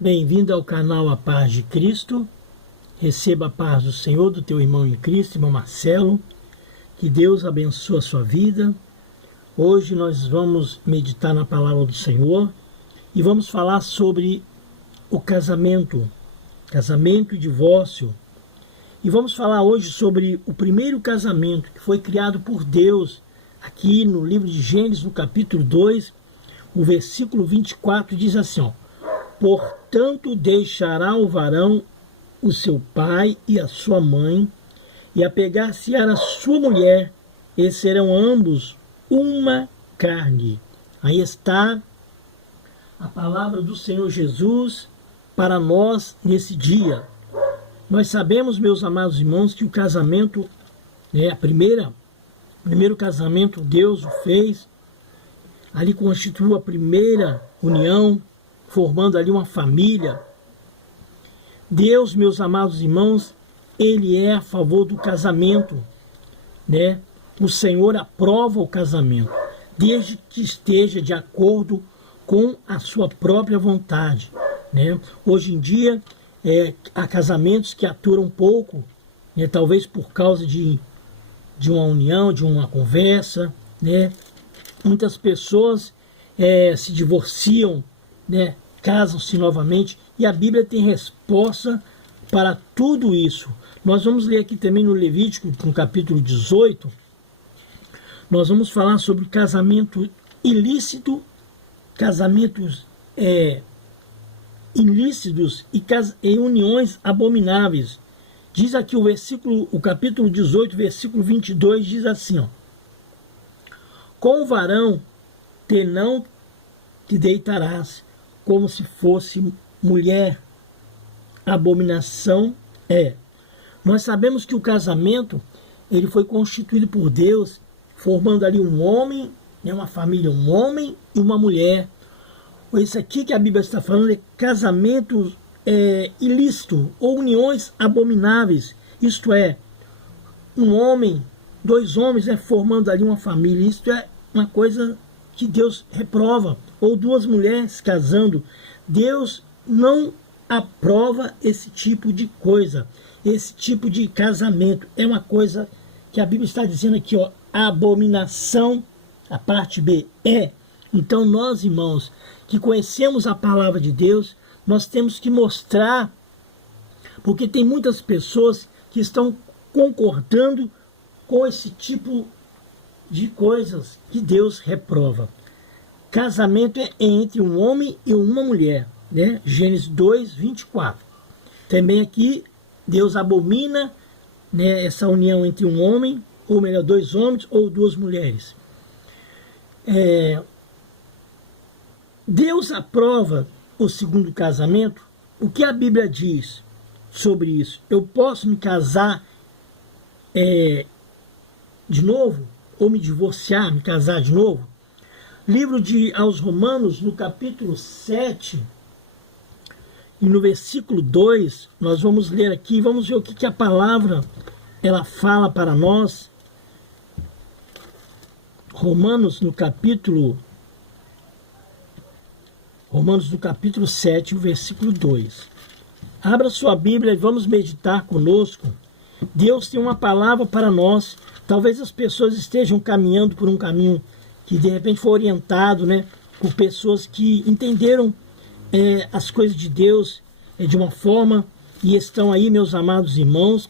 Bem-vindo ao canal A Paz de Cristo. Receba a paz do Senhor, do teu irmão em Cristo, irmão Marcelo. Que Deus abençoe a sua vida. Hoje nós vamos meditar na palavra do Senhor e vamos falar sobre o casamento e divórcio. E vamos falar hoje sobre o primeiro casamento que foi criado por Deus, aqui no livro de Gênesis, no capítulo 2, o versículo 24, diz assim, ó: portanto deixará o varão o seu pai e a sua mãe, e apegar-se-á a sua mulher, e serão ambos uma carne. Aí está a palavra do Senhor Jesus para nós nesse dia. Nós sabemos, meus amados irmãos, que o casamento, primeiro casamento Deus o fez, ali constituiu a primeira união, formando ali uma família. Deus, meus amados irmãos, Ele é a favor do casamento, né? O Senhor aprova o casamento, desde que esteja de acordo com a sua própria vontade, né? Hoje em dia, há casamentos que aturam um pouco, né? Talvez por causa de uma união, de uma conversa, né? Muitas pessoas se divorciam, né? Casam-se novamente, e a Bíblia tem resposta para tudo isso. Nós vamos ler aqui também no Levítico, no capítulo 18, nós vamos falar sobre casamento ilícito, casamentos ilícitos e uniões abomináveis. Diz aqui o capítulo 18, versículo 22, diz assim, ó: com o varão não te deitarás, como se fosse mulher, abominação é. Nós sabemos que o casamento, ele foi constituído por Deus, formando ali um homem, uma família, um homem e uma mulher. Isso aqui que a Bíblia está falando é casamento ilícito ou uniões abomináveis. Isto é, um homem, dois homens formando ali uma família. Isto é uma coisa que Deus reprova. Ou duas mulheres casando. Deus não aprova esse tipo de coisa, esse tipo de casamento. É uma coisa que a Bíblia está dizendo aqui, ó, abominação, a parte B é. Então nós, irmãos, que conhecemos a palavra de Deus, nós temos que mostrar, porque tem muitas pessoas que estão concordando com esse tipo de coisas que Deus reprova. Casamento é entre um homem e uma mulher, né? Gênesis 2, 24. Também aqui, Deus abomina, né, essa união entre um homem, ou melhor, dois homens ou duas mulheres. Deus aprova o segundo casamento. O que a Bíblia diz sobre isso? Eu posso me casar de novo? Ou me divorciar, me casar de novo? Livro aos Romanos, no capítulo 7, e no versículo 2, nós vamos ler aqui, vamos ver o que a palavra ela fala para nós. Romanos no capítulo 7, o versículo 2. Abra sua Bíblia e vamos meditar conosco. Deus tem uma palavra para nós. Talvez as pessoas estejam caminhando por um caminho que de repente foi orientado, né, por pessoas que entenderam as coisas de Deus de uma forma, e estão aí, meus amados irmãos,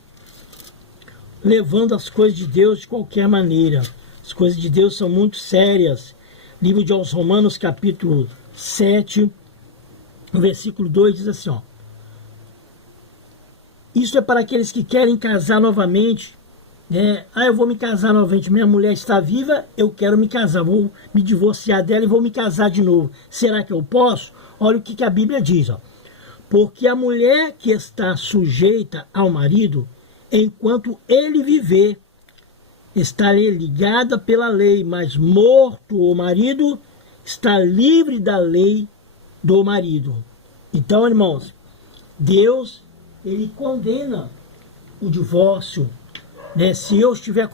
levando as coisas de Deus de qualquer maneira. As coisas de Deus são muito sérias. Livro de aos Romanos, capítulo 7, versículo 2, diz assim, ó: isso é para aqueles que querem casar novamente. Eu vou me casar novamente, minha mulher está viva, eu quero me casar, vou me divorciar dela e vou me casar de novo. Será que eu posso? Olha o que a Bíblia diz, ó: porque a mulher que está sujeita ao marido, enquanto ele viver, está ligada pela lei, mas morto o marido, está livre da lei do marido. Então, irmãos, Deus, ele condena o divórcio, né? Se eu estiver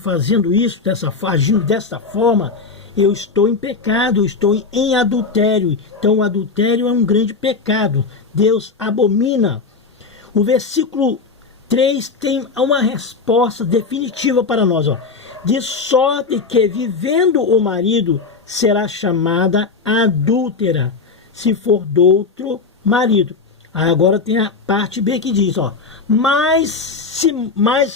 fazendo isso, agindo dessa forma, eu estou em pecado, eu estou em adultério. Então o adultério é um grande pecado. Deus abomina. O versículo 3 tem uma resposta definitiva para nós. Ó. De sorte que, vivendo o marido, será chamada adúltera, se for do outro marido. Agora tem a parte B que diz, ó, mas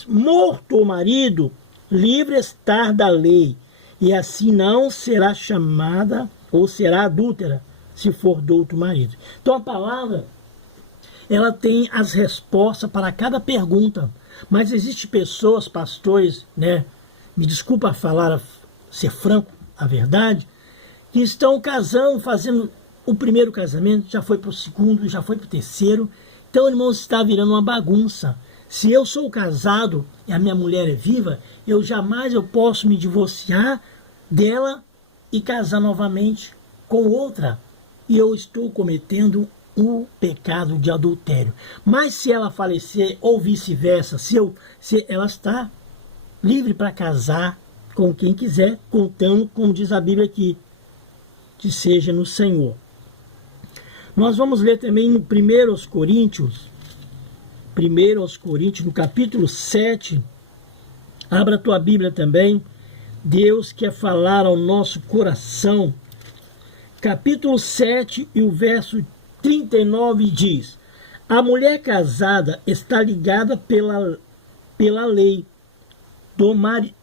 morto o marido, livre estar da lei, e assim não será chamada ou será adúltera, se for do outro marido. Então a palavra, ela tem as respostas para cada pergunta, mas existem pessoas, pastores, né, me desculpa falar, ser franco, a verdade, que estão casando, fazendo o primeiro casamento, já foi para o segundo, já foi para o terceiro. Então, irmãos, está virando uma bagunça. Se eu sou casado e a minha mulher é viva, eu jamais posso me divorciar dela e casar novamente com outra. E eu estou cometendo o pecado de adultério. Mas se ela falecer ou vice-versa, se ela está livre para casar com quem quiser, contando, como diz a Bíblia aqui, que seja no Senhor. Nós vamos ler também no 1 Coríntios, no capítulo 7. Abra a tua Bíblia também. Deus quer falar ao nosso coração. Capítulo 7 e o verso 39 diz: a mulher casada está ligada pela lei do marido.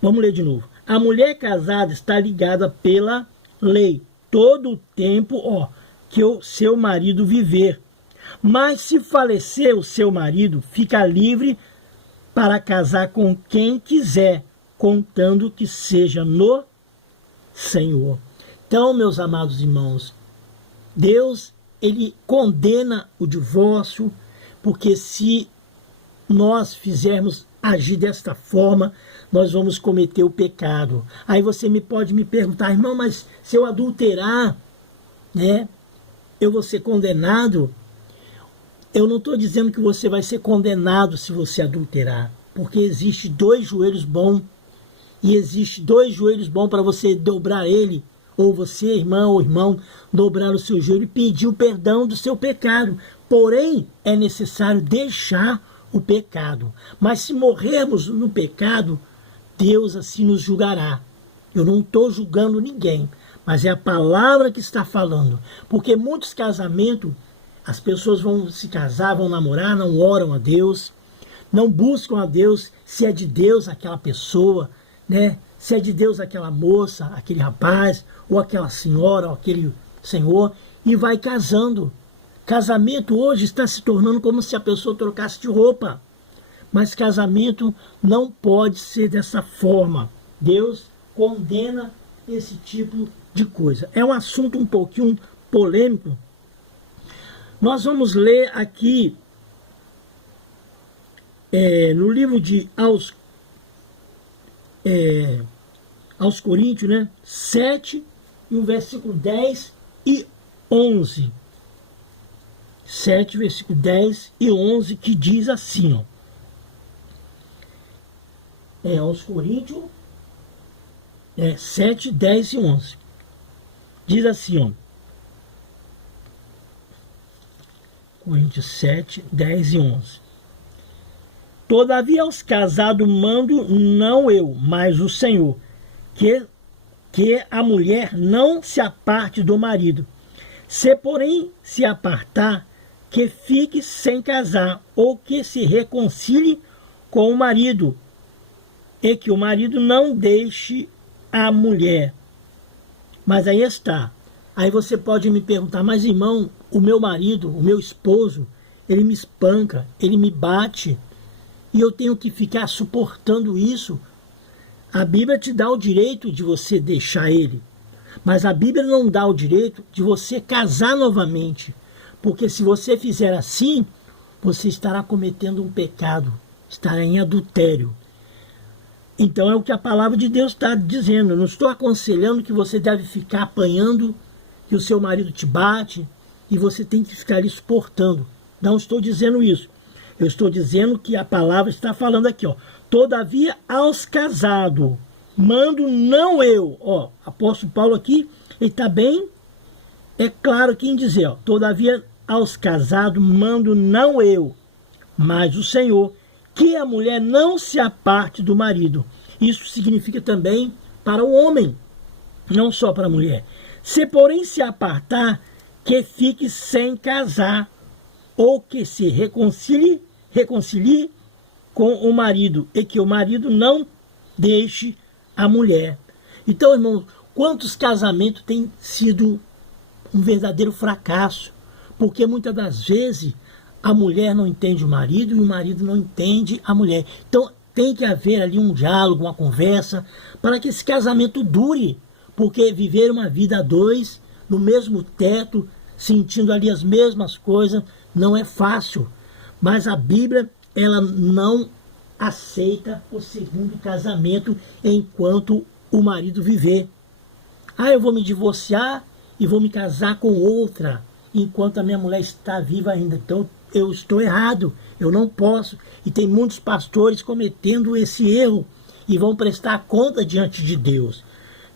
Vamos ler de novo. A mulher casada está ligada pela lei todo o tempo, que o seu marido viver. Mas se falecer o seu marido, fica livre para casar com quem quiser, contando que seja no Senhor. Então, meus amados irmãos, Deus, ele condena o divórcio, porque se nós fizermos agir desta forma, nós vamos cometer o pecado. Aí você pode me perguntar, irmão, mas se eu adulterar, né, eu vou ser condenado? Eu não estou dizendo que você vai ser condenado se você adulterar, porque existe 2 joelhos bons, e existe 2 joelhos bons para você dobrar ele, ou você, irmã ou irmão, dobrar o seu joelho e pedir o perdão do seu pecado. Porém, é necessário deixar o pecado. Mas se morrermos no pecado, Deus assim nos julgará. Eu não estou julgando ninguém, mas é a palavra que está falando. Porque muitos casamentos, as pessoas vão se casar, vão namorar, não oram a Deus, não buscam a Deus, se é de Deus aquela pessoa, né? Se é de Deus aquela moça, aquele rapaz, ou aquela senhora, ou aquele senhor, e vai casando. Casamento hoje está se tornando como se a pessoa trocasse de roupa. Mas casamento não pode ser dessa forma. Deus condena esse tipo de coisa. É um assunto um pouquinho polêmico. Nós vamos ler aqui no livro de aos Coríntios, né? 7 e o versículo 10 e 11. 7, versículo 10 e 11, que diz assim, aos Coríntios 7, 10 e 11. Diz assim, Coríntios 7, 10 e 11. Todavia aos casados mando não eu, mas o Senhor, que a mulher não se aparte do marido. Se porém se apartar, que fique sem casar, ou que se reconcilie com o marido, e que o marido não deixe a mulher. Mas aí está. Aí você pode me perguntar, mas irmão, o meu marido, o meu esposo, ele me espanca, ele me bate, e eu tenho que ficar suportando isso. A Bíblia te dá o direito de você deixar ele, mas a Bíblia não dá o direito de você casar novamente, porque se você fizer assim, você estará cometendo um pecado, estará em adultério. Então é o que a palavra de Deus está dizendo. Eu não estou aconselhando que você deve ficar apanhando, que o seu marido te bate, e você tem que ficar ali suportando. Não estou dizendo isso. Eu estou dizendo que a palavra está falando aqui, Todavia aos casados mando não eu. Ó, apóstolo Paulo aqui, ele está bem, é claro aqui em dizer, ó, todavia aos casados mando não eu, mas o Senhor, que a mulher não se aparte do marido. Isso significa também para o homem, não só para a mulher. Se porém se apartar, que fique sem casar, ou que se reconcilie com o marido, e que o marido não deixe a mulher. Então, irmãos, quantos casamentos têm sido um verdadeiro fracasso? Porque muitas das vezes a mulher não entende o marido e o marido não entende a mulher. Então tem que haver ali um diálogo, uma conversa, para que esse casamento dure. Porque viver uma vida a dois, no mesmo teto, sentindo ali as mesmas coisas, não é fácil. Mas a Bíblia, ela não aceita o segundo casamento enquanto o marido viver. Ah, eu vou me divorciar e vou me casar com outra enquanto a minha mulher está viva ainda. Então eu estou errado, eu não posso. E tem muitos pastores cometendo esse erro e vão prestar conta diante de Deus.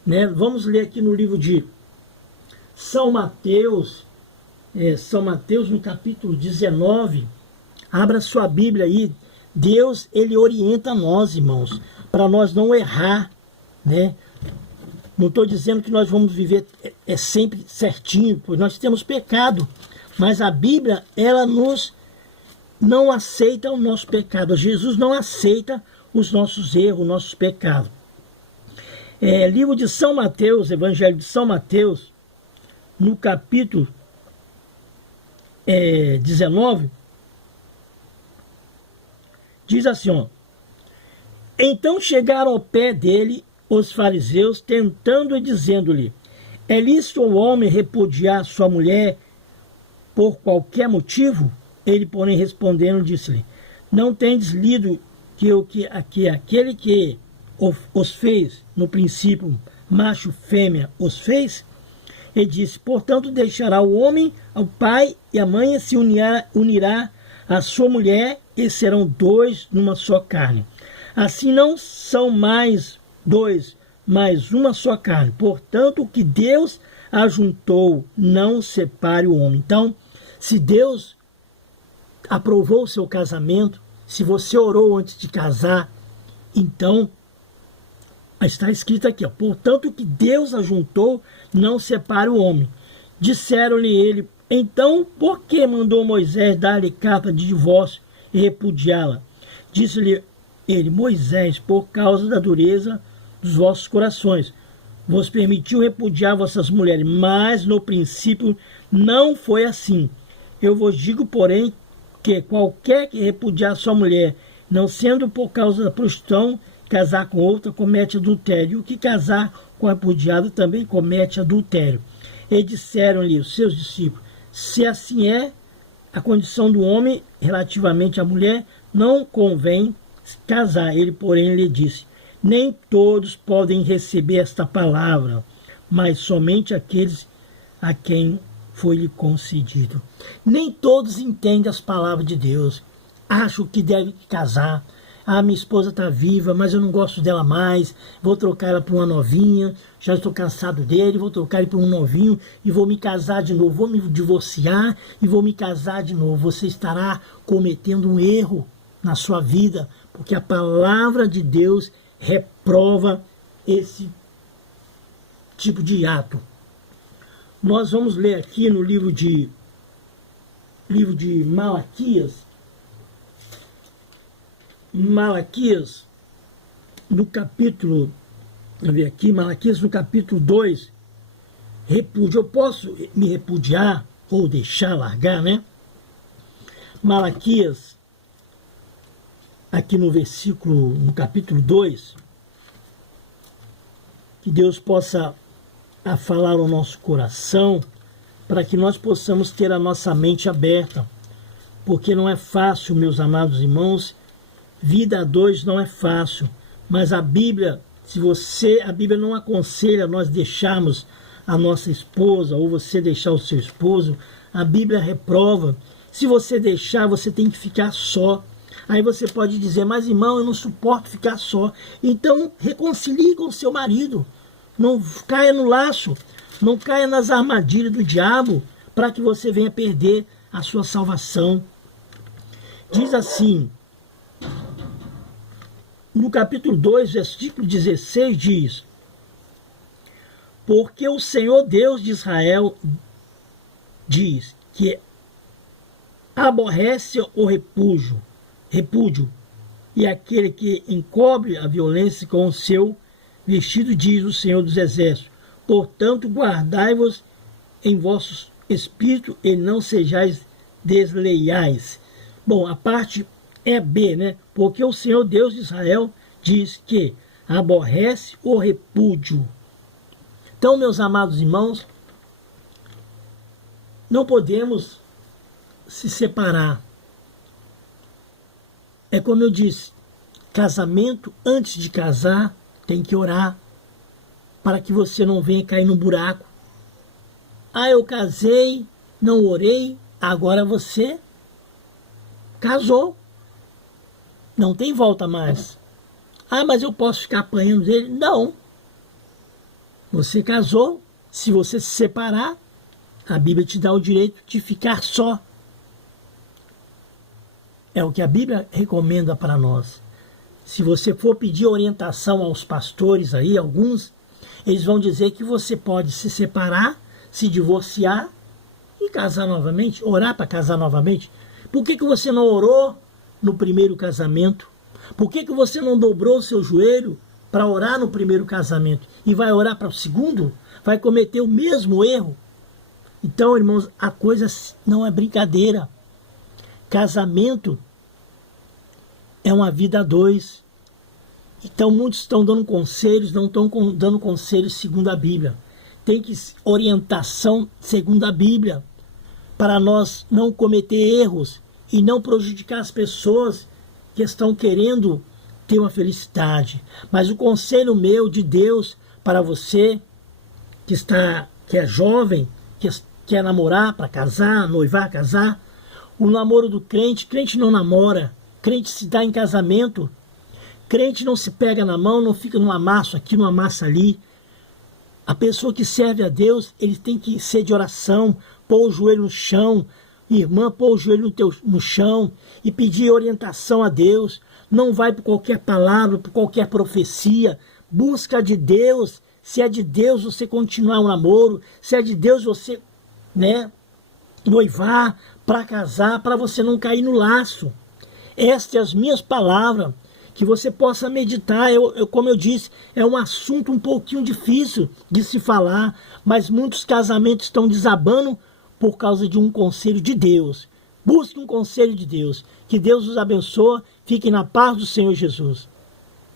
Né? Vamos ler aqui no livro de São Mateus, no capítulo 19. Abra sua Bíblia aí. Deus, ele orienta nós, irmãos, para nós não errar, né? Não estou dizendo que nós vamos viver sempre certinho, pois nós temos pecado, mas a Bíblia, ela não aceita o nosso pecado. Jesus não aceita os nossos erros, os nossos pecados. Livro de São Mateus, Evangelho de São Mateus, no capítulo 19, diz assim, ó: então chegaram ao pé dele os fariseus, tentando e dizendo-lhe: é lícito o homem repudiar sua mulher por qualquer motivo? Ele, porém, respondendo, disse-lhe: não tendes lido que aquele que os fez, no princípio, macho fêmea, os fez? Ele disse: portanto, deixará o homem ao pai e à mãe, e se unirá à sua mulher, e serão dois numa só carne. Assim não são mais dois, mas uma só carne. Portanto, o que Deus ajuntou, não separe o homem. Então, se Deus aprovou o seu casamento, se você orou antes de casar, então está escrito aqui, ó: portanto, o que Deus ajuntou, não separe o homem. Disseram-lhe ele: então, por que mandou Moisés dar-lhe carta de divórcio e repudiá-la? Disse-lhe ele: Moisés, por causa da dureza dos vossos corações, vos permitiu repudiar vossas mulheres, mas no princípio não foi assim. Eu vos digo, porém, que qualquer que repudiar sua mulher, não sendo por causa da prostituição, casar com outra, comete adultério. E o que casar com a repudiada também comete adultério. E disseram-lhe os seus discípulos: se assim é a condição do homem relativamente à mulher, não convém casar. Ele, porém, lhe disse: nem todos podem receber esta palavra, mas somente aqueles a quem foi-lhe concedido. Nem todos entendem as palavras de Deus. Acham que deve casar. Ah, minha esposa está viva, mas eu não gosto dela mais. Vou trocar ela por uma novinha. Já estou cansado dele. Vou trocar ele por um novinho e vou me casar de novo. Vou me divorciar e vou me casar de novo. Você estará cometendo um erro na sua vida, porque a palavra de Deus reprova esse tipo de ato. Nós vamos ler aqui no livro de Malaquias, no capítulo, vamos ver aqui, Malaquias no capítulo 2, repúdio. Eu posso me repudiar ou deixar, largar, né? Malaquias, aqui no capítulo 2, que Deus possa falar ao nosso coração, para que nós possamos ter a nossa mente aberta, porque não é fácil, meus amados irmãos. Vida a dois não é fácil, mas a Bíblia, a Bíblia não aconselha nós deixarmos a nossa esposa ou você deixar o seu esposo. A Bíblia reprova. Se você deixar, você tem que ficar só. Aí você pode dizer, mas irmão, eu não suporto ficar só. Então reconcilie com o seu marido. Não caia no laço, não caia nas armadilhas do diabo para que você venha perder a sua salvação. Diz assim, no capítulo 2, versículo 16, diz: porque o Senhor Deus de Israel diz que aborrece o repúdio, e aquele que encobre a violência com o seu vestido, diz o Senhor dos Exércitos. Portanto, guardai-vos em vossos espíritos e não sejais desleiais. Bom, a parte é B, né? Porque o Senhor Deus de Israel diz que aborrece o repúdio. Então, meus amados irmãos, não podemos se separar. É como eu disse, casamento, antes de casar, tem que orar para que você não venha cair no buraco. Ah, eu casei, não orei, agora você casou. Não tem volta mais. Ah, mas eu posso ficar apanhando dele? Não. Você casou, se você se separar, a Bíblia te dá o direito de ficar só. É o que a Bíblia recomenda para nós. Se você for pedir orientação aos pastores aí, alguns, eles vão dizer que você pode se separar, se divorciar e casar novamente, orar para casar novamente. Por que você não orou no primeiro casamento? Por que você não dobrou o seu joelho para orar no primeiro casamento e vai orar para o segundo? Vai cometer o mesmo erro? Então, irmãos, a coisa não é brincadeira. Casamento é uma vida a dois. Então, muitos estão dando conselhos, não estão dando conselhos segundo a Bíblia. Tem que orientação segundo a Bíblia, para nós não cometer erros e não prejudicar as pessoas que estão querendo ter uma felicidade. Mas o conselho meu de Deus para você que é jovem, que quer namorar para casar, noivar, casar, o namoro do crente não namora, crente se dá em casamento, crente não se pega na mão, não fica num amasso aqui, num amasso ali. A pessoa que serve a Deus, ele tem que ser de oração, pôr o joelho no chão, irmã, pôr o joelho no chão e pedir orientação a Deus. Não vai por qualquer palavra, por qualquer profecia. Busca de Deus. Se é de Deus, você continuar o namoro. Se é de Deus, você noivar para casar, para você não cair no laço. Estas são as minhas palavras, que você possa meditar. Como eu disse, é um assunto um pouquinho difícil de se falar, mas muitos casamentos estão desabando por causa de um conselho de Deus. Busque um conselho de Deus. Que Deus os abençoe. Fiquem na paz do Senhor Jesus.